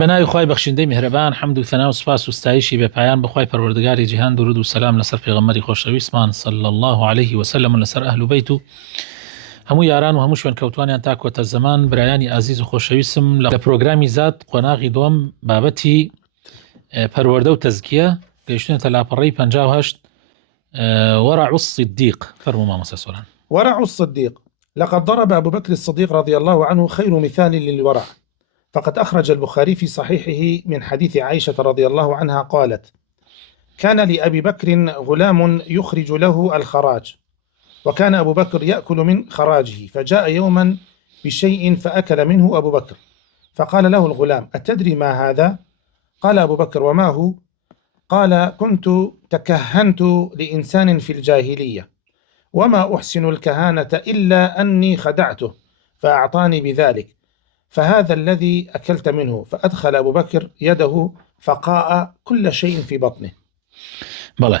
بەناوی خوای بەخشندەی میهرەبان حەمد و ثەنا و سوپاس و ستایشی بێپایان بخوای پەروەردگاری جیهان درود و سەلام لەسەر پێغەمبەری خۆشەویستمان صلی الله عليه وسلم و لەسەر ئەهل و بەیت و هەموو یاران و هەموو شوێن کەوتوانیان تا کۆتە زەمان. برایانی ئازیز و خۆشەویستم، لە پرۆگرامی زاد قۆناغی دووەم بابەتی پەروەردە و تەزکیە گەیشتونەتە لاپەڕەی 58 ورع الصديق. فرموا مامۆستا سۆران. ورع الصديق. لقد ضرب أبو بكر الصديق رضي الله عنه خير مثال للورع، فقد أخرج البخاري في صحيحه من حديث عائشة رضي الله عنها قالت: كان لأبي بكر غلام يخرج له الخراج، وكان أبو بكر يأكل من خراجه، فجاء يوما بشيء فأكل منه أبو بكر، فقال له الغلام: أتدري ما هذا؟ قال أبو بكر: وما هو؟ قال: كنت تكهنت لإنسان في الجاهلية، وما أحسن الكهانة إلا أني خدعته فأعطاني بذلك، فهذا الذي أكلت منه. فأدخل أبو بكر يده فقاء كل شيء في بطنه. بەڵێ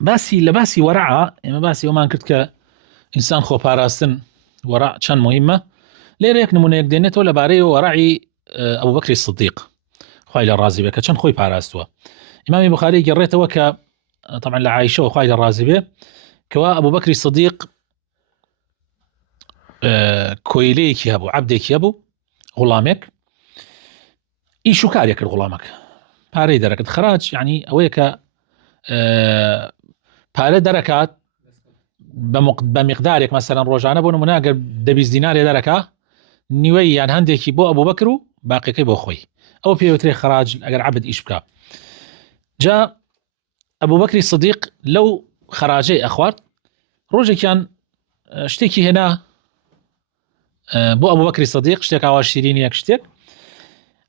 باسی لە باسی وەرعە ئێمە باسی ئەومان کرد کە ئینسان خۆپاراستن وەرع چەند مهمە. لێرە یەک نمونەیەک دێنێتەوە لەبارەی وەرعی ئەبوو بەکری سدیق خوای لە ڕازی بێ کە چەند خۆی پاراستووە. ئیمامی بوخاری گەڕێتەوە کە طبعا لە عایشەوە خوای لە ڕازی بێ کەوا ئەبوو بەکری سدیق کۆیلەیەکی هەبوو، عەبدێکی هەبوو، غوڵامێک، ئیش و کارێک کرد غوڵامەکە، پارەی دەرەکەت خراج، یعنی ئەوەیە کە پارە دەرەکات بە میقدارێک، مەسەلەن ڕۆژانە بۆ نمونە ئەگەر 200 دینارێ دەرەکا، نیوەی یان هەندێکی بۆ ئەبوو بەکر و باقیەکەی بۆ خۆی، ئەو پێوترێ خراج ئەگەر عەبد ئیش بکات. جا ئەبوو بەکری سدیق لەو خراجەی ئەخوارد، ڕۆژێکیان شتێکی هێنا بۆ ئەبوو بەکری سدیق، شتێک ئاوا شیرینیەک شتێک،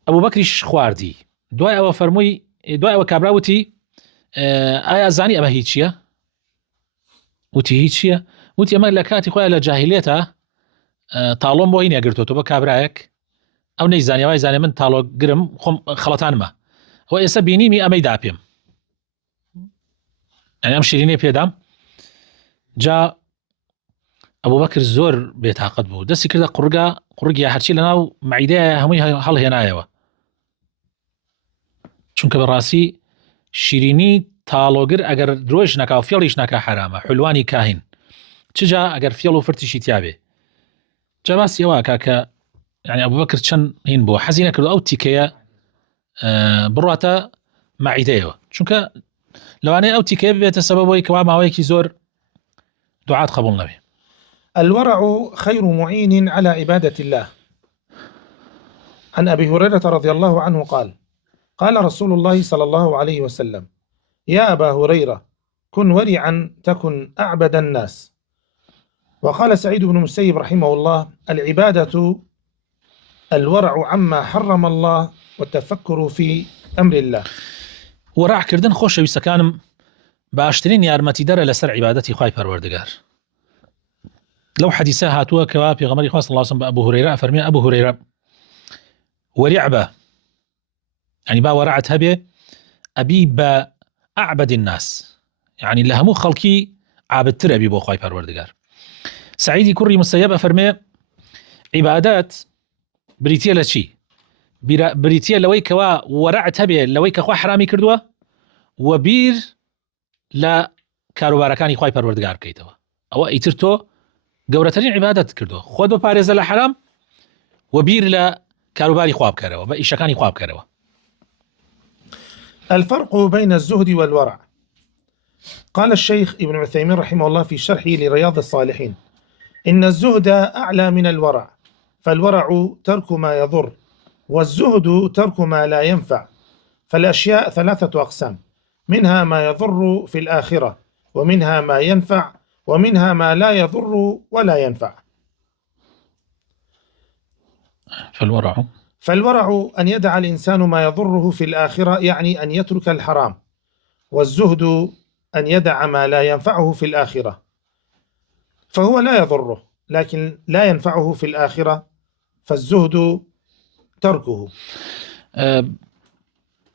ئەبوو بەکریش خواردی. دوای ئەوە فەرمووی، دوای ئەوە کابرا وتی: ئایا زانی ئەمە هیچ چییە؟ وتی هیچ چییە؟ وتی ئەمە لە کاتی خۆیان لە جاهیلێتە تاڵۆم بۆ هی نێگرتووە بە کابرایەک، ئەو نەیزانی، وای زانێ من تاڵۆ گرم خۆم خەڵەتانمە، ئەوە ئێستا بینیمی ئەمەی دا پێم، ئەم شیرینەی پێدام. جا ئەبوو بەکر زۆر بێتاقەت بوو، دەستی کردە قوڕگی هەرچی لەناو مەعیدەیە هەمووی هەڵهێنایەوە، چونکە بەڕاستی شیرینی تاڵۆگر ئەگەر درۆژ نەکا و فێڵیش نەکا حرامە، حلوانی کاهین، چجا ئەگەر فێڵ و فرتیشی تیابێ. جا باسی ئەوە کە یعنی ئەبوو بەکر چەند هین بووە، حەزی نەکردو ئەو تیکەیە بڕاتە مەعیدەیەوە، چونکە لەوانەیە ئەو تیکەیە ببێتە سەبەبەوەی کەوا ماوەیەکی زۆر دوعات قبول نەبێ. الورع خير معين على عبادة الله. عن أبي هريرة رضي الله عنه قال: قال رسول الله صلى الله عليه وسلم: يا أبا هريرة، كن ورعا تكن أعبد الناس. وقال سعيد بن المسيب رحمه الله: العبادة الورع عما حرم الله والتفكر في أمر الله. وەرع کردن خۆشەویستەکانم باشترین یارمەتیدەرە لەسەر عیبادەتی خوای پەروەردگار. لەو حەدیسە هاتووە کەوا پێغەمبەری خوا صلی الله علیه و سلم بە ئەبوو هورەیرە ئەفەرمێ: ئەبوو هورەیرە وەریع بە، یعنی با وەرعت هەبێ ئەبی بە ئەعبەد الناس، یعنی لە هەموو خەڵکی عابدتر ئەبی بۆ خوای پەروەردگار. سعیدی کوڕی مسەیەب ئەفەرمێ: عیبادەت بریتیە لە چی؟ بریتیە لەوەی کەوا وەرعت هەبێ لەوەی کە خوا حرامی کردووە و بیر لە کاروبارەکانی خوای پەروەردگار بکەیتەوە، ئەوە ئیتر تۆ گەورەترین عیبادەت کردووە، خۆت بپارێزە لە حرام و بیر لە کاروباری خوا بکەرەوە، بە ئیشەکانی خوا بکەرەوە. الفرق بين الزهد والورع. قال الشيخ ابن عثيمين رحمه الله في شرحه لرياض الصالحين: إن الزهد أعلى من الورع، فالورع ترك ما يضر، والزهد ترك ما لا ينفع. فالأشياء 3 أقسام: منها ما يضر في الآخرة، ومنها ما ينفع، ومنها ما لا يضر ولا ينفع. فالورع أن يدع الإنسان ما يضره في الآخرة، يعني أن يترك الحرام، والزهد أن يدع ما لا ينفعه في الآخرة، فهو لا يضره لكن لا ينفعه في الآخرة، فالزهد تركه.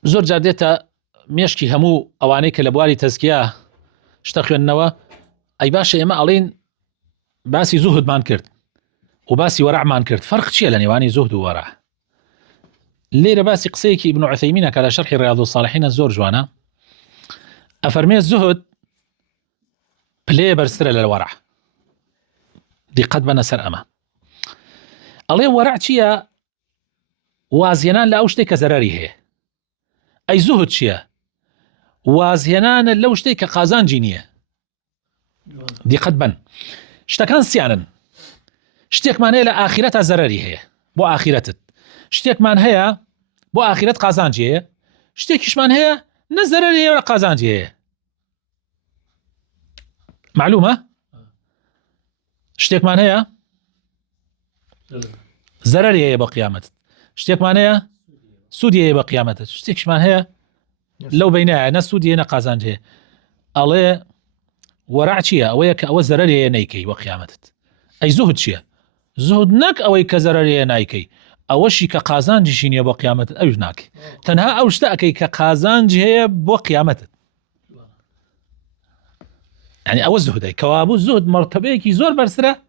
زۆر جار دێتە مێشکی هەموو ئەوانەی کە لە بواری تەزکیە شتە خوێندنەوە، ئەی باشە ئێمە ئەڵێن باسی زوهدمان کرد و باسی وەرعمان کرد، فەرق چییە لە نێوانی زوهد و وەرع؟ ليرة باسي قسيكي ابن عثيمين على شرح رياض الصالحين الزور جوانا أفرمي الزهد بلي برسر للورع دي قد بنا سر أما الله ورع چيا وازينان لأو شتيك زراري هي أي زهد چيا وازينان لأو شتيك قازان جينية دي قد بن شتكان سيانا شتيك مان هي لآخرتها زراري هي بو آخرتت شتيك مان هي بو آخرت قازان جي شتيكش مان هي نزراري هي ولا قازان جي معلومة شتيك مان هي زراري هي بقيامت شتيك مان هي سودي هي بقيامت شتيكش مان هي لو بينها نسودي هنا قازان جي الله ورعتشيا أويك أو زراري هي نيكي بقيامت أي زهد شيا زهد نك أويك زراري هي نيكي أوشي كقازان جيشيني بقيامت أو جناك تنها أو شتاكي كقازان جي بقيامت يعني أو الزهد كوابو الزهد مرتبيكي زور برسرة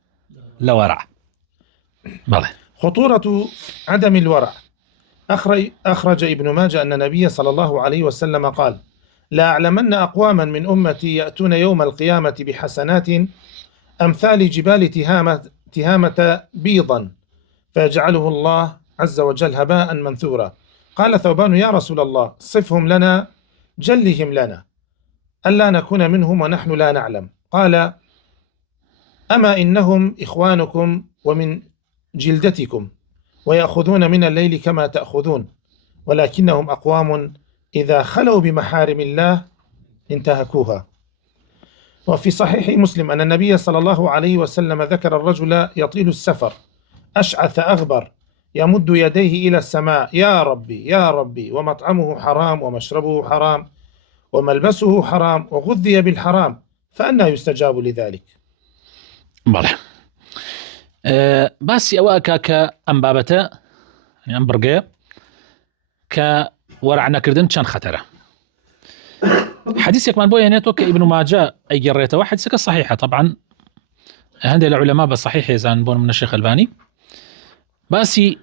لورع بله. خطورة عدم الورع. أخرج ابن ماجه أن النبي صلى الله عليه وسلم قال: لا أعلمن أقواما من أمتي يأتون يوم القيامة بحسنات أمثال جبال تهامة بيضا فيجعله الله عز وجل هباء منثورا. قال ثوبان: يا رسول الله صفهم لنا جلهم لنا ألا نكون منهم ونحن لا نعلم. قال: أما إنهم إخوانكم ومن جلدتكم ويأخذون من الليل كما تأخذون ولكنهم أقوام إذا خلوا بمحارم الله انتهكوها. وفي صحيح مسلم أن النبي صلى الله عليه وسلم ذكر الرجل يطيل السفر أشعث أغبر يمد يديه إلى السماء: يا ربي يا ربي، ومطعمه حرام ومشربه حرام وملبسه حرام وغذي بالحرام، فأنى يستجاب لذلك؟ بله. باسي أواكا كأنبابتا يعني أنبرقيا كورعنا كردن كان خطرة حديث يكمان بويا نيتو كابن ماجه أي جريته واحد سكة صحيحة طبعا هندي العلماء بصحيح يزان بون من الشيخ الباني باسي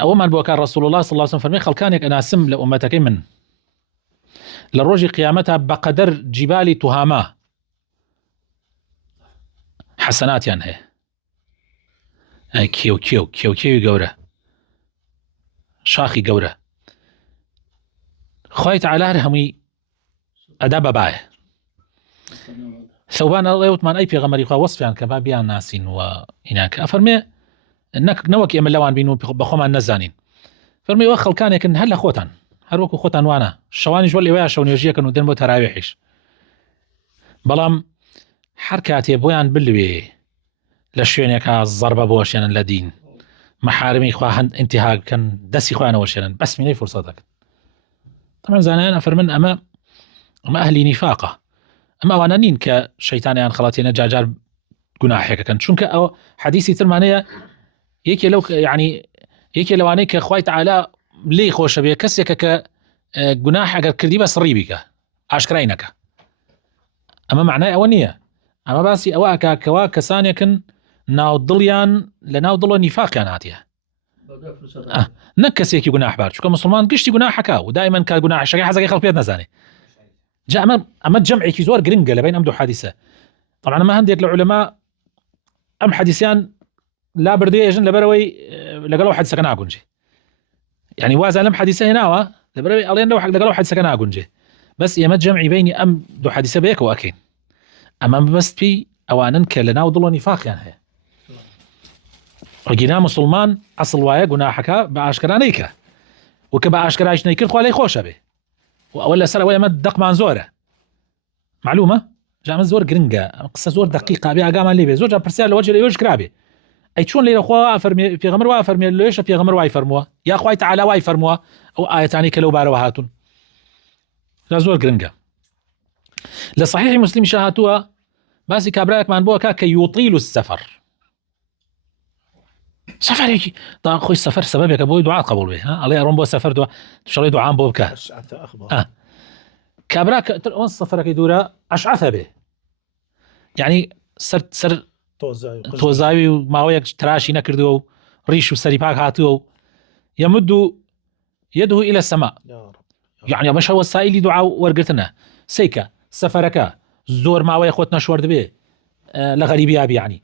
أول ما كان رسول الله صلى الله عليه وسلم فرمي خلقانك أنا سم لأمتك من للرجي قيامتها بقدر جبال تهامة حسنات يعني هي كيو كيو كيو كيو قورة شاخي قورة خويت على همي أداب باي ثوبان الله يوتمان أي بيغمري خواه وصف يعني كبابيان ناسين وإناك أفرمي إنك نوك يمن لوان بينو بخوما النزانين فرمي وخل كان يكن هلا خوتان هروكو خوتان وانا شواني جولي ويا شون يجيه كانوا دين بو تراويحش بلام حركاتي بويان بلوي لشوينك الضربة بوشينا لدين محارمي خواهن انتهاك كان دسي خوانا وشينا بس مني فرصتك طبعا زانان أفرمن أما أهلي نفاقة أما وانانين كشيطانيان خلاتينا جاجار قناحيك كان شونك أو حديثي ترمانية يكي لو يعني يكي لو أنيك أخوي تعالى لي خوش بيه كسيك كجناح أجر كردي بس ريبك أشكرينك أما معناه أولنية أما باسي أواك كوا كسانيا كن ناو ضليان لناو ضلو نفاق يعني هاتيه نكسيك جناح بارش كمسلمان قشتي جناحك ودائما كجناح شقي حزقي خلف بيد نزاني جاء أما جمعي كيزور جرينجا لبين أمدو حادثة طبعا ما هنديك العلماء أم حديثيان لا بردي يجن لبروي لقالوا حد سكنا عقنجي يعني وازن لم حديثه هنا لبروي ألين لو لقالوا حد سكنا عقنجي بس يمد جمعي بيني أم دو حديثة بيك وأكين أما بس في أوانا كلنا وضلوا نفاق يعني هي رجينا مسلمان أصل وايا جناحك بأشكرانيك وكبأشكراش نيكل خوالي خوشة به وأولا سر ويا مد دق منزورة معلومة جاء من زور جرينجا قصة زور دقيقة بيها قام اللي بي زور جاب برسال لوجه ليوش كرابي أي شون لي أخوة فرمي في غمر وافرمي ليش في غمر واي فرموا يا أخوي تعالى واي فرموا أو آية تاني كلو بارو هاتون جاء زور جرينجا لصحيح مسلم شاهاتوها باسي كابراك من بوكا كي يطيل السفر سفر هيك طبعا خوي السفر سببك ابوي دعاء قبول به ها الله يرون بو سفر دعاء تشري دعاء بوبك أشعث أخبار كابراك ترون سفرك يدورا أشعث به يعني سر توزاوي ما هو يك تراشي نكردو ريش وسري باك هاتو يمد يده إلى السماء يا رب يعني مش هو السائل دعاء ورقتنا سيكا سفركا زور ما ويخوتنا شورد به لغريبي أبي يعني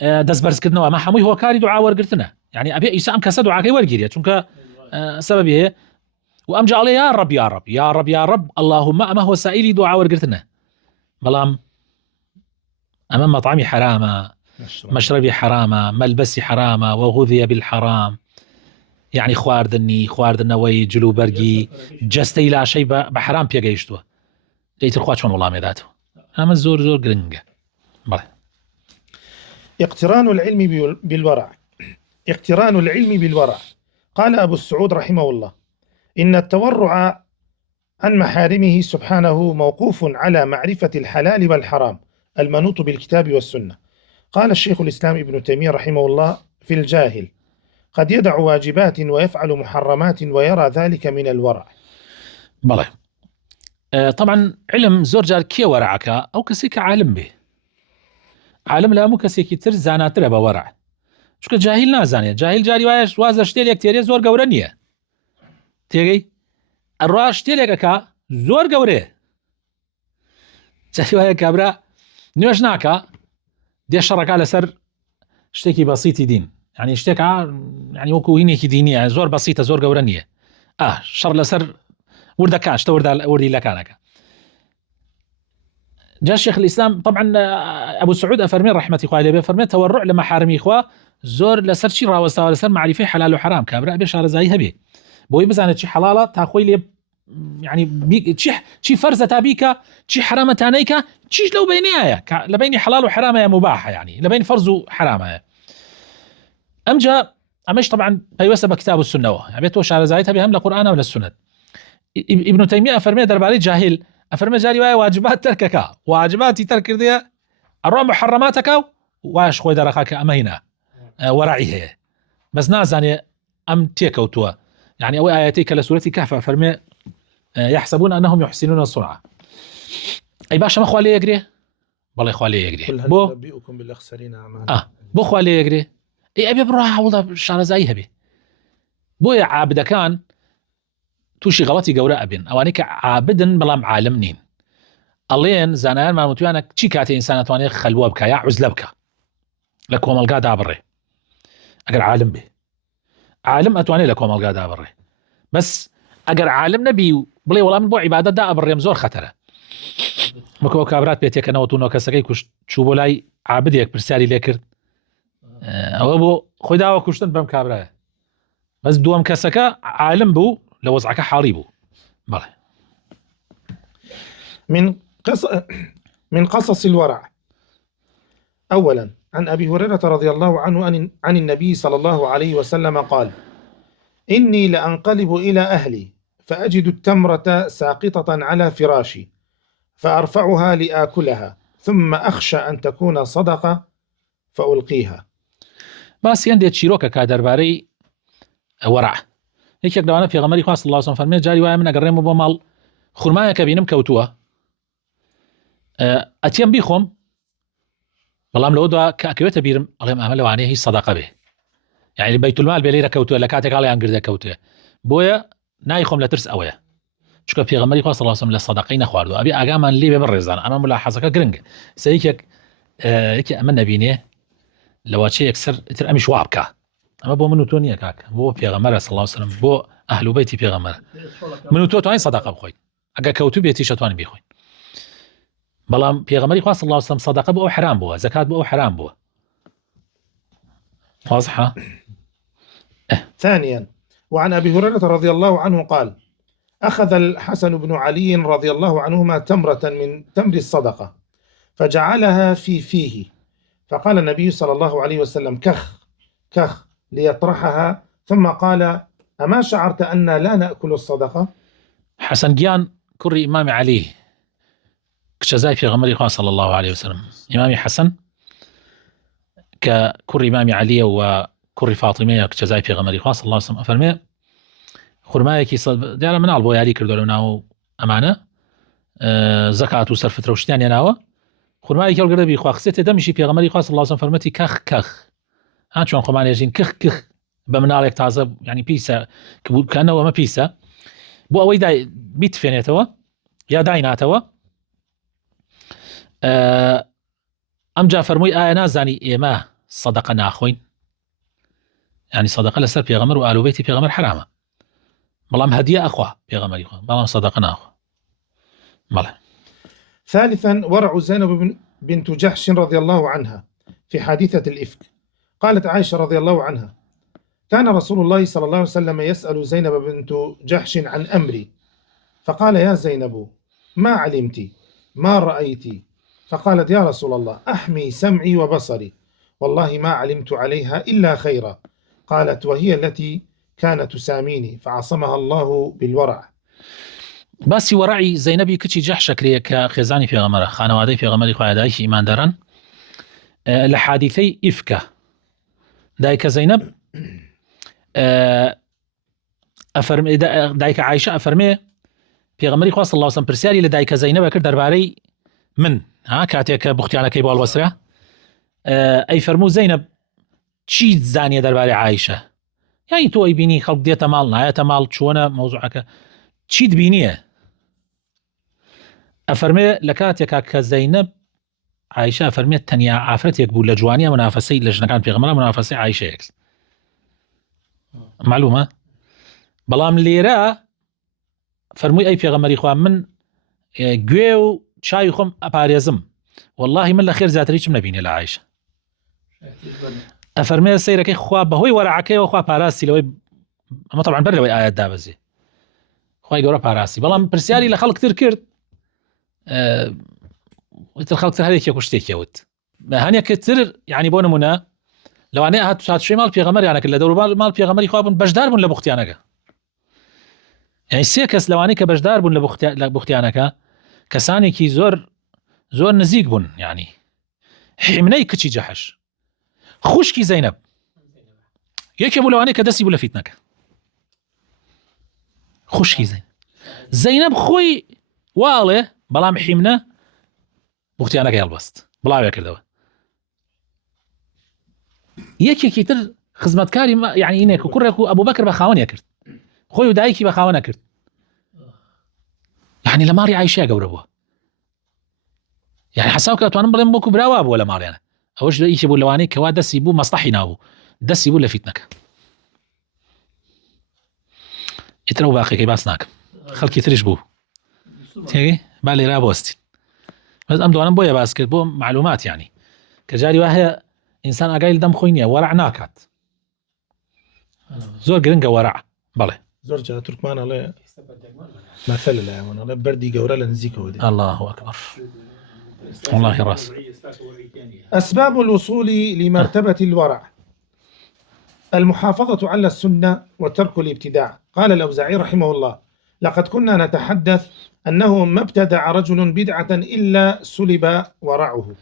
دەست بەرزکردنەوە مە هەمووی هۆکاری دوعا وەرگرتنە يعني ئەبێ ئیسا ئەم کەسە دوعاکەی وەرگیرێت چونکە سەبەبی هەیە و ئەم جاڵێ یا رب یا رب یا رب یا رب اللهم ئەمە هو سائلی دوعا وەرگرتنە بەڵام ئەمە مەطعمی حرامە مەشربی حرامە مەلبەسی حرامە وغوذي بالحرام يعني خواردنەوەی جلوبەرگی جەستەی لاشەی بە حرام پێگەیشتووە دەیتر خوا چۆن وەڵامێداتەوە ئەمە زۆر زۆر گرنگە. بەڵێ اقتران العلم بالورع. اقتران العلم بالورع. قال أبو السعود رحمه الله: إن التورع عن محارمه سبحانه موقوف على معرفة الحلال والحرام المنوط بالكتاب والسنة. قال الشيخ الإسلام ابن تيمية رحمه الله: في الجاهل قد يدع واجبات ويفعل محرمات ويرى ذلك من الورع. بەڵێ طبعا علم زۆر جار کێ وەرعەکە ئەو کەسێک کە عالم بێ عالم لە هەموو کەسێکی تر زاناترە بە وەرع چونکە جاهیل نازانێت جاهیل جاری وایە وازە شتێک تێرێ زۆر گەورە نییە تێگەی ئەڕوا شتێکەکە زۆر گەورەیە جاری وایە کابرا نوێژ ناکە دێ شەڕەکە لەسەر شتێکی بەسیتی دین يعني شتێک يعني وەکو هینێکی دینیە زۆر بەسیتە زۆر گەورە نییە شەڕ لەسەر وردەکان شتە وردی لەکانەکە. جاء شيخ الإسلام طبعا أبو سعود أفرمي رحمة إخوة عليه فرمي تورع لما حارمي إخوة زور لسر شي راوستا لسر معرفة حلال وحرام كابرا بيش على زي هبي بوي بزانة شي حلالة تاخوي لي يعني شي فرزة تابيكا شي حرامة تانيكا شيش لو بينيها لبيني حلال وحرام يا مباحة يعني لبين فرز وحرام أمجا أمش طبعا بيوسب كتاب السنة يعني بيتوش على زي هبي هم لقرآن ولا السنة. ابن تيمية أفرمي دربالي جاهل أفرمي جاري واي واجبات تركك واجباتي ترك دي الروم محرماتك واش خوي درخاك أمينا ورعيه بس نازاني أم تيكوتوا يعني أو آياتيك لسورة كهف أفرمي يحسبون أنهم يحسنون صنعا أي باشا ما خوالي يقري بالله خوالي يقري بو نبئكم بالأخسرين أعمالا بو خوالي يقري أي أبي بروح والله شعر زي هبي بو يا عابد كان توشي غلطي قوراء أبين أوانيك عابدن بلام عالم نين ألين زانان ما متوانك چی كاتي إنسان تواني خلوه بك يا عزله بك لك هو ملقا دابره أقر عالم به عالم أتواني لك هو ملقا دابره بس أقر عالم نبي بلي والله من بو عبادة دابره مزور خطره مكو كابرات بيتيك نوتونو كسكي كش تشوبو لاي عابد يك برسالي ليكرد أو أبو خداوة كشتن بم كابراه بس دوام كسكا عالم بو لوضعك حاربه. بله. من قصص الورع. أولا عن أبي هريرة رضي الله عنه عن النبي صلى الله عليه وسلم قال: إني لأنقلب إلى أهلي فأجد التمرة ساقطة على فراشي فأرفعها لآكلها ثم أخشى أن تكون صدقة فألقيها. بس يندي تشيروكا كادرباري ورع هيك لەوانە پێغەمبەری خوا صلی الله علیه و سلم فەرمێ جاری وایە من ئەگەڕێمەوە بۆ ماڵ خورمایەکە بینم کەوتووە ئەتیەم بیخۆم بەڵام لەوەدا کە ئەکەوێتە بیرم ئەڵێم ئەمە لەوانەیە هیچ سەدەقە بێ یعنی بەیت المال بێ لێرە کەوتووە لە کاتێک ئاڵیان گردە کەوتووە بۆیە نایخۆم لە ترس ئەوەیە چونکە پێغەمبەری خوا صلی الله علیه و سلم لە سەدەقەی نەخواردووە ئەبێ ئاگامان لێ بێ بەڕێزان ئەمە ملاحەزەکە گرنگە سەیەکێک ئەمە نەبینێ لەواچەیەک سەر تر ئەمیش وا بکە ئەمە بۆ من و تۆ نییە کاکە بۆ پێغەمبەر صلی الله علیه و سلم بۆ ئەهل بەیتی پێغەمبەر من و تۆ توانین سەدەقە بخۆین ئەگەر کەوتو بێتی شەتوانین بیخۆین بەڵام پێغەمبەری خوا صلی الله علیه و سلم سەدەقە بۆ ئەو حرام بووە زەکات بۆ ئەو حرام بووە واضحة. ثانيا وعن أبي هريرة رضي الله عنه قال: أخذ الحسن بن علي رضي الله عنهما تمرة من تمر الصدقة فجعلها في فيه فقال النبي صلى الله عليه وسلم: كخ كخ ليطرحها ثم قال: أما شعرت أن لا نأكل الصدقة؟ حسن جيان كري إمام علي كشزاي في غمري خاص صلى الله عليه وسلم إمامي حسن ككري إمامي علي وكري فاطمية كشزاي في غمري خاص صلى الله عليه وسلم أفرمي خرمايكي ديالا من عالبو يالي كردو لوناو أمانة زكاة وسرفة روشتيان يناوه خرمايكي القربي خوا خسيت دمشي في غمري خاص صلى الله عليه وسلم فرمتي كخ كخ هان شون خمان يجين كخ كخ بمنالك تازه يعني بيسا كأنه ما بيسا بو أوي داي بيت فينيتوا يا دايناتوا أم جا فرموي آينا زاني إيما صدقة ناخوين يعني صدقة لسر بيغمر وآلو بيتي بيغمر حرامة بلام هدية أخوة بيغمر يخوة بلام صدقة ناخوة بلام. ثالثا ورع زينب بنت جحش رضي الله عنها في حادثة الإفك. قالت عائشة رضي الله عنها: كان رسول الله صلى الله عليه وسلم يسأل زينب بنت جحش عن أمري، فقال: يا زينب ما علمت ما رأيت؟ فقالت: يا رسول الله أحمي سمعي وبصري، والله ما علمت عليها إلا خيرا. قالت: وهي التي كانت تساميني فعصمها الله بالورع. باسی وەڕعی زەینەبی کچی جەحش کرێ کە خێزانی پێغەمبەرە خانەوادەی پێغەمبەری خوا دایکی ئیمانداران لە حادیثەی ئیفکە دایکە زەینەب دایکە عایشە ئەفەرمێ پێغەمبەری خوا صلی الله علیه و سلم پرسیاری لە دایکە زەینەبە کرد دەربارەی من کاتێک کە بوختیانەکەی بۆ هەڵوەسرا ئەی فەرموو زەینەب چیت زانیە دەربارەی عایشە یانی تۆ ئەی بینی خەڵک دێتە ماڵ نایەتە ماڵ چۆنە مەوزوعەکە چیت بینیە ئەفەرمێ لە کاتێکا کە زەینەب عایشە ئەفەرمێت تەنیا ئافرەتێک بوو لە جوانیە منافەسەی لە ژنەکان پێغەمبەر منافەسەی عایشەیەک معلومە بەڵام لێرە فەرمووی ئەی پێغەمبەری خوا من گوێ و چای خۆم ئەپارێزم واللهی من لە خێر زیاتر هیچم نەبینێ لە عایشە ئەفەرمێ سەیرەکەی خوا بەهۆی وەرعەکەیەوە خوا پاراستی لەوەی ئەمە طبعاً بەر لەوەی ئایەت دابەزێ خوای گەورە پاراستی بەڵام پرسیاری لە خەڵکتر کرد وتر خەڵکتر هەرێکێک و شتێکیەوت هەنێکتر یعنی بۆ نمونە لەوانەیە هاتوشوێ ماڵ پێغەمبەریانە کرد لە دەوروبەر ماڵ پێغەمبەری خوا بوون بەشدار بوون لە بوختیانەکە یعنی سێ کەس لەوانەیە کە بەشدار بوون لە بوختیانەکە کەسانێکی زۆر نزیک بوون یعنی حیمنەی کچی جەحش خوشکی زەینەب یەکێ بوو لەوانەیە کە دەستی بوو لە فیتنەکە خوشکی زەینەب خۆی واڵێ بەڵام حیمنە بوختیانەکە هەڵبەست بڵاوێ کردەوە یەکێکی تر خزمەتکاری یعنی ئینێک و کوڕێک و ئەبوو بەکر بە خاوەنیە کرد خۆی و دایکی بە خاوەنە کرد یعنی لە ماڵی عایشە گەورە بووە یعنی حەساو کە ئەتوانم بڵێم بۆکو براوا بووە لە ماڵیانە ئەوەش یەکی بوو لەوانەی کەوا دەستی بوو مەسلحی نابوو دەستی بوو لە فیتنەکە ئیترە و باقیەکەی باس ناکەم خەڵکی تریش بوو تێگەی با لێرا بۆستین بەس ئەم دوانم بۆیە باس کرد بۆ معلومات یعنی کە جاری وایە ئینسان ئاگای لە دەم خۆی نییە وەرع ناکات زۆر گرنگە وەرع بەڵێ زۆر جا تورکمان ئەڵێ مەثەل لایەوان ئەڵێ بەردی گەورە لە نزیکەوە دێ. الله أكبر والله راس. أسباب الوصول لمرتبة الورع: المحافظة على السنة وترك الابتداع. قال الأوزاعي رحمه الله: لقد كنا نتحدث أنه ما ابتدع رجل بدعة إلا سلب ورعه.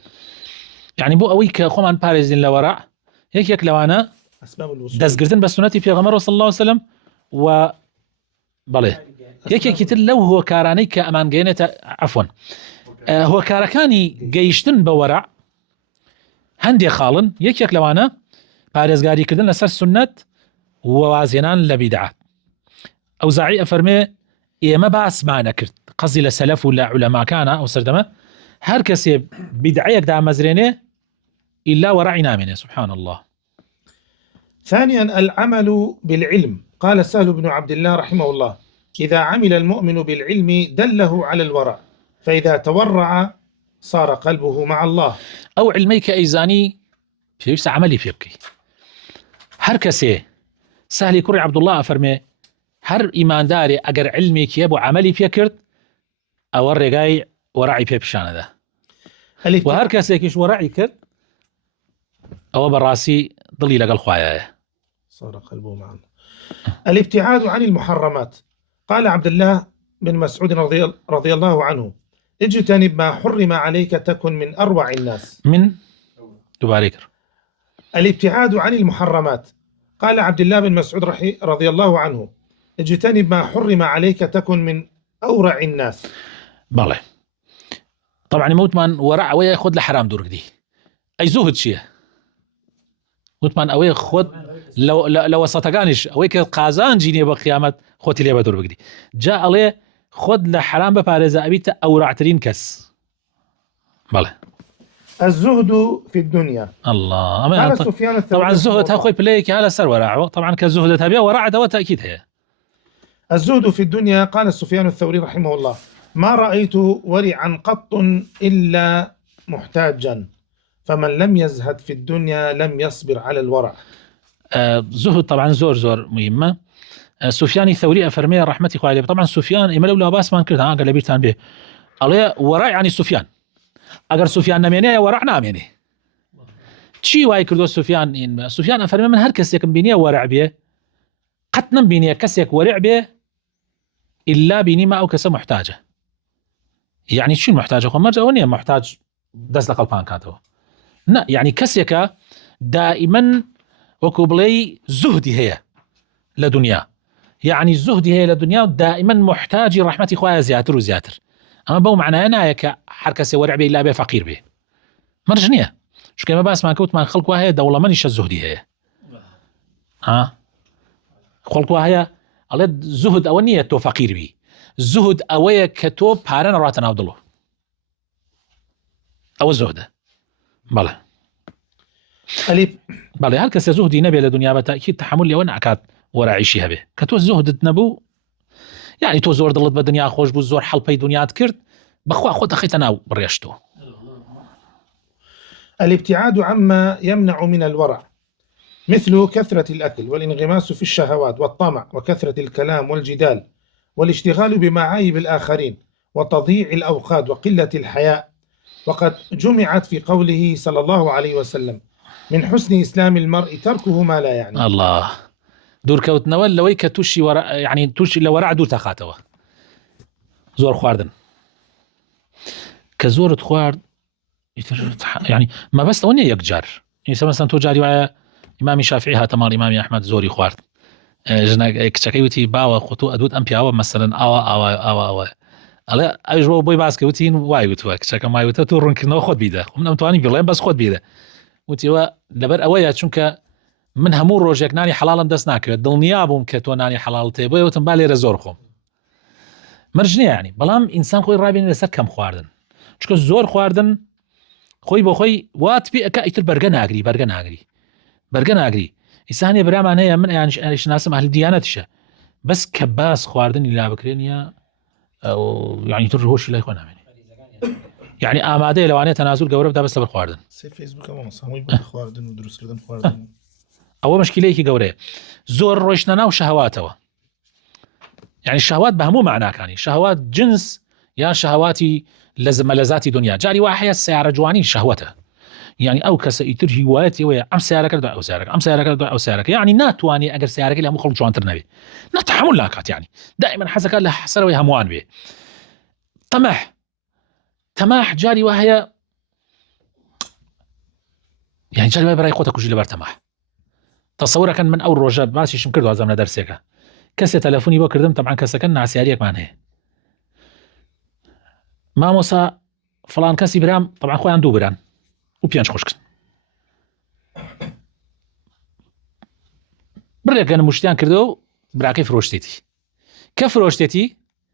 يعني بو أويك خمان بارزين لورع هيك لوانا أسباب الوصول دەستگرتن بە سنەتی پێغەمبەر صلی الله عليه وسلم و بەڵێ یەکێکی تر لەو هۆکارانەی کە ئەمانگەێنێتە عەفوەن هۆکارەکانی گەیشتن بە وەرع هەندێک خاڵن یەکێک لەوانە پارێزگاریکردن لەسەر سنەت و وازێنان لە بیدعات. ئەوزاعی ئەفەرمێ ئێمە باسمانە کرد قەزی لە سەلەف و لە عولەماکانە ئەو سەردەمە هەر کەسێ بیدعەیەک دامەزرێنێ ئیلا وەرعی نامێنێ سبحان الله. ثانيا العمل بالعلم. قال سهل بن عبد الله رحمه الله: إذا عمل المؤمن بالعلم دله على الورع، فإذا تورع صار قلبه مع الله. أو علميك أيزاني في عملي فيبكي هر كسي سهل كري عبد الله أفرمي هر إيمان داري أجر علميك يبو عملي فيكرت أو الرجاي ورعي في بشان ذا وهر كسي كيش ورعي كرت أو براسي ضلي لقى الخوايا صار قلبه معنا. الابتعاد عن المحرمات. قال عبد الله بن مسعود رضي الله عنه: اجتنب ما حرم عليك تكن من أروع الناس. من تبارك. الابتعاد عن المحرمات. قال عبد الله بن مسعود رضي الله عنه: اجتنب ما حرم عليك تكن من أورع الناس. بالله طبعا موتمان ورع وياخذ لحرام دورك دي أي زهد شيء موتمان أوي خذ لو وسطەکانیش ئەوەی کە قازانجی نییە بە قیامەت خۆتی لێ بە دوور بگری جا ئەڵێ خۆت لە حرام بپارێزە ئەبیتە ئەورعترین کەس بەڵێ الزهد في الدنيا. الله قال سفيان الثوري طبعا الزهد هاخوي بلايك على سر ورع طبعا كالزهد تبيه ورع دوا تأكيد هي الزهد في الدنيا. قال سفيان الثوري رحمه الله: ما رأيت ورعا قط إلا محتاجا، فمن لم يزهد في الدنيا لم يصبر على الورع. زهد طبعا زور مهمة. سفيان الثوري أفرمي رحمتي خوالي طبعا سفيان إما لو باس ما كردها قال بيرتان به عليه ورع يعني سفيان اگر سفيان نمينه ورع نامينه چی وای کردو سفيان أفرمي من هر کسێکم بینیە ورع بێ قەت نمبینیە کەسێک ورع بێ إلا بینیمە ئەو کەسە محتاجە. يعني شو محتاجة؟ خو مرجع ونيا محتاج دەست لە قەڵپان کاتەوە نا يعني کەسێکە دائما وەکو بڵێ زهدی هەیە لە دنیا، يعني زهدی هەیە لە دنیا و دائما محتاجی رحمەتی خوایە زیاتر و زیاتر. ئەمە بەو معنایە نایە کە هەر کەسێ وەرع بێ ئیلا بێ فەقیر بێ، مەرج نییە. چونکە ئێمە باسمان کەوتمان خەڵک وا هەیە دەوڵەمەندیشە زهدی هەیە خەڵک وا هەیە ئەڵێ زهد ئەوە نییە تۆ فەقیر بی، زهد ئەوەیە کە تۆ پارە نەڕاتە ناو دڵۆ، ئەوە زهدە. بەڵێ بەڵێ هەر کەسێ زهدی نەبێ لە دنیا بە تەئکید تەحمل لێوە ناکات وەرعیشی هەبێ کە تۆ زهدت نەبوو، يعني تۆ زۆر دڵت بە دنیا خۆش بوو، زۆر هەڵپەی دنیات کرد، بەخوا خۆت دەخەیتە ناو بڕێشتەوە. الابتعاد عما يمنع من الورع مثل كثرة الأكل والانغماس في الشهوات والطمع وكثرة الكلام والجدال والاشتغال بمعايب الآخرين وتضييع الأوقات وقلة الحياء. وقد جمعت في قوله صلى الله عليه وسلم: من حسن إسلام المرء تركه ما لا يعني. الله دوور کەوتنەوە لەوەی کە تووشی يعني تووشی لە وەرع دوور تەخاتەوە. زۆر خواردن کە زۆرت خوارد يعني ما بەستەوە نیە یەکجار. مثلا تۆ جاری وایە ئیمامی شافعی هاتە ماڵ ئیمامی ئەحمەد زۆری خوارد، کچەکەی وتی باوە خۆ تۆ ئەدوت ئەم پیاوە مەسەلەن ئاوا ئەڵێ ئەویش بۆ بۆی باس کە وتین وای وتوە کچەکەم وای وتە تۆ ڕوونکردنەوە خۆت بیدە، خۆ من ئەمتوانی بڵێم بەس خۆت بیدە. وتیوە لەبەر ئەوەیە چونکە من هەموو ڕۆژێک نانی حەڵاڵم دەست ناکەوێت، دڵنیا بووم کە تۆ نانی حەڵاڵ تێ بۆیە وتم با لێرە زۆر خۆم. مەرج نییە ینی، بەڵام ئینسان خۆی ڕابێنێ لەسەر کەم خواردن، چونکە زۆر خواردن خۆی بۆ خۆی وات پێ ئەکا ئیتر بەرگە ناگری. ئیسانێ برامان هەیە من ئەیشناسم ئەهل دیانەتیشە، بەس کە باس خواردنی لا بکرێنە يعني تر هۆشی لای خۆ نامێنێ، يعني ئامادەیە لەوانەیە تەنازول گەورە بدا بەس لەبەر خواردن. خواردن و دروستکردن خواردن ئەوە مشکلەیەکی گەورەیە. زۆر ڕۆیشتە ناو شەهەواتەوە، يعني شەهەوات بە هەموو معناکانی، شەهەوات جنس یان شەهەواتی مەلەزاتی دنیا. جاری وا هەیە سیارە جوانی شەهوەتە، يعني ئەو کەسە ئیتر هیوایەتی وەیە ئەم سیارەکە دوای ئەو سیارەکە، ئەم سیارەکە دوای ئەو سیارەکە، يعني ناتوانێ ئەگەر سیارەکەی لە هەموو خەڵک جوانتر نەبێ، نەتەحمل ناکات، يعني دائما حەزەکە لە سەرەوەی هەمووان بێ. تەماح جاری وا هەیە، يعني جاری وای بەڕای خۆتە کوژی لەبەر تەماح. تەسەورەکەن من ئەو ڕۆژە باسیشم کرد وازەم لە دەرسێکە، کەسێ تەلەفۆنی بۆ کردم، طبعا کەسەکە ناسیاریەکمان هەیە، مامۆسا فڵان کەسی برام، طبعا خۆیان دوو بران و پێنج خوشکن، بڕێکەن مشتیان کردو براکەی فرۆشتێتی، کە فرۆشتێتی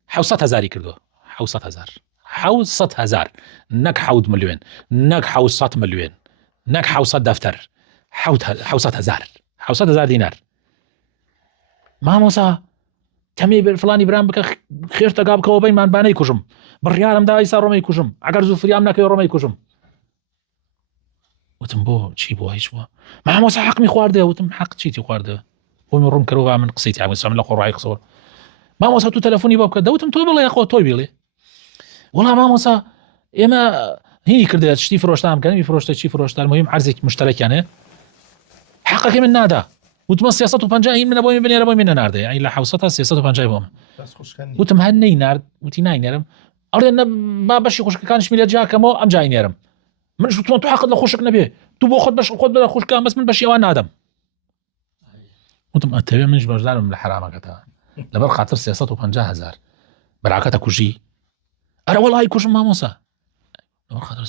700,000 کردو، 700,000 نەک 7 ملیۆن، نەک 700 ملیۆن، نەک 700 دەفتەر، 700,000 دینار. مامۆسا تەمێ فڵانی برام بکە خێرتەگا بکەوە بینمان بانەی کوژم، بڕیارم دا ئیسا ڕۆمەی کوژم، ئەگەر زوو فریام نەکەی ڕۆمەی کوژم. وتم بۆ چی بووە؟ هیچ بووە. مامۆسا حەقمی خواردە. وتم حەق چیتی خواردە؟ بۆ من ڕوون کردەوە من قسەیتی عەوزم لە خۆڕایی قسەوە. مامۆسا تو تەلەفۆنی بۆ بکە. دەوتم تۆ بڵێ خۆ تۆی بڵێ. وەڵا مامۆسا ئێمە هینی کردێت شتی فرۆشتان بکەن، فرۆشتە چی فرۆشتار مهم عەرزێکی مشتەرەکیانێ، حەقەکەی من نادا. وتم 350 هین منە بۆی بنێرە بۆی منە ناردە، يعني لە 700 350 بۆم. وتم هەر نەینارد، وتی ناینێرم. ئەڵێ با بەشی خوشکەکانیش میلە جاکەمەوە ئەم جای نێرم. من وتم تو حەقت لە خوشک نەبێ، تو بۆ خۆت بەش خۆت بە خوشکان، بەس من بەشی ئەوان نادەم. وتم ئەتەوێ منش بەشدارم لە حرامەکەتە، لەبەر خاطر 350,000 بەراکەتە کوژی. ئەرە وەڵای کوژم مامۆسا، لەبەر خاطر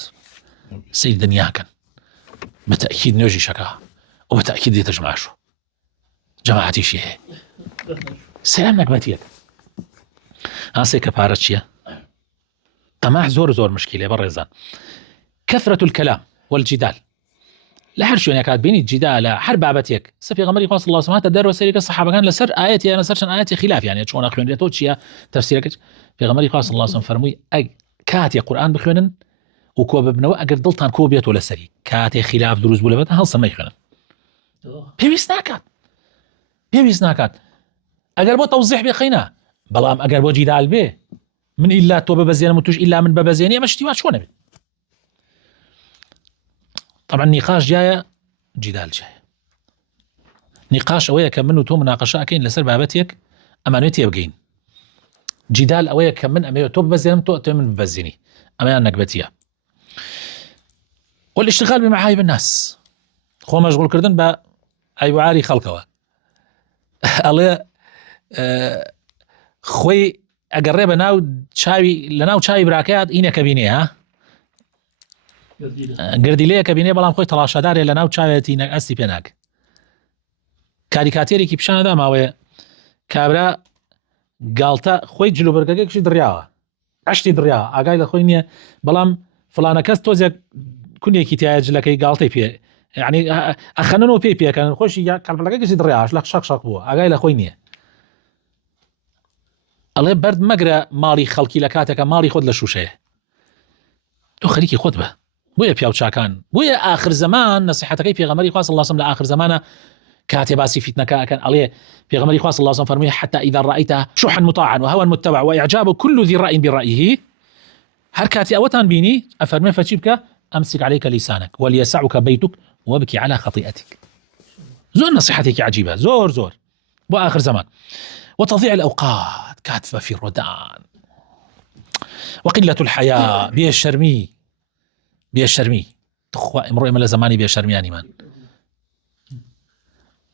سەیر دنیاکەن، بەتەئکید نوێژی شەکە و بەتەئکید دێتە ژماشو. جەماعەتیشی هەیە سەلام نەکبەتیەک ئاسێ کە پارە چییە؟ تەماح زۆر مشکلێ بەڕێزان كثرة الكلام والجدال لە هەر شوێنێک کات بینی جیدالە هەر بابەتێک سە پێغەمبەری خوا صلی الله علیه و سلم دەرەوە سەریکە سەحابەکان لەسەر ئاەتی یان لەسەر چەند ئاەتی خلاف یانە چۆن خوێنرێتەوە چییە تەفسیرەکەی پێغەمبەری خوا صلی الله علیه و سلم فەرمووی کاتێ قورئان بخوێنن و کۆ ببنەوە ئەگەر دڵتان کۆ بێتەوە لەسەری کاتێ خلاف دروست بوو لەبێت هەڵسە مەیخوێنن پێویست ناکات ئەگەر بۆ تەوزیح بێقینە بەڵام ئەگەر بۆ جیدال بێ من ئیلا تۆ ببەزێنم و توش ئیلا من ببەزێنی ئەمە شتی وا چۆنە بێت طبعا نقاش جاية جدال جاية نقاش أويا كم منه تو مناقشة أكين لسر بابتك أمانويتي يبقين جدال أويا كم من أميو تو ببزينم تو من ببزيني أمان نقبتيا والاشتغال بمعايب الناس خو مشغول كردن با أيو عالي خلقوا الله خوي أقرب ناو شاي لناو شاي براكات إينا كبيني ها گردیلەیە کە بینێ بەڵام خۆی تەڵاشەدارێ لە ناو چاوێتی ئەستی پێناک کاریکاتێرێکی پیشانەدا ماوەیە کابرا گاڵتە خۆی جلوبەرگەکەیەکشی دڕیاوە ئەشتی دڕیا ئاگای لە خۆی نییە بەڵام فلانە کەس تۆزێک کونێکی تایە جلەکەی گاڵتەی پێ یعنی ئەخەنن و پێی پێکەن خۆشی کارپلەکەیەکی دڕیاش لە شەق بووە ئاگای لە خۆی نییە ئەڵێ بەرد مەگرە ماڵی خەڵکی لە کاتێکە ماڵی خۆت لە شوشەیە تۆ خەریکی خۆت بە بويا بياو شاكان بويا آخر زمان نصيحتك في غمري خاص الله صلى الله عليه وسلم لآخر زمانه كاتباسي فتنة كان عليه في غمري خاص الله صلى الله عليه وسلم حتى إذا رأيت شحا مطاعا وهوى متبع وإعجاب كل ذي رأي برأيه هركاتي أوتان بيني أفرمي فتشبك أمسك عليك لسانك وليسعك بيتك وابكي على خطيئتك زور نصيحتك عجيبة زور وآخر زمان وتضيع الأوقات كاتفة في الردان وقلة الحياة بيا الشرمي تخوا امرؤ من زماني بيا شرمياني من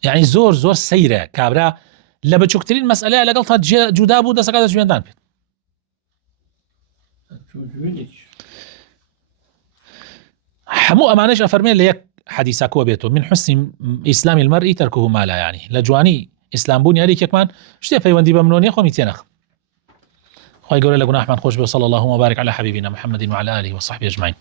يعني زور سيرة كابرا لە بچووکترین مەسئلەیە لەگەڵ تا جودا بوو دەسەکاتە جوێندان بێت. هەموو ئەمانەش ئەفەرمێن لە یەک حەدیسا کۆ بێتەوە من حسن ئیسلامی المەرئی تەرکوه ما لا یعنی لە جوانی ئیسلامبوونی هەریەکێکمان شتێ پەیوەندی بە منۆ نییە خۆمی تێنەخم. خی گەورە لە گوناحمان خۆش بێ. وصلى الله وبارك على حبيبنا محمد وعلى آله وصحبه أجمعين.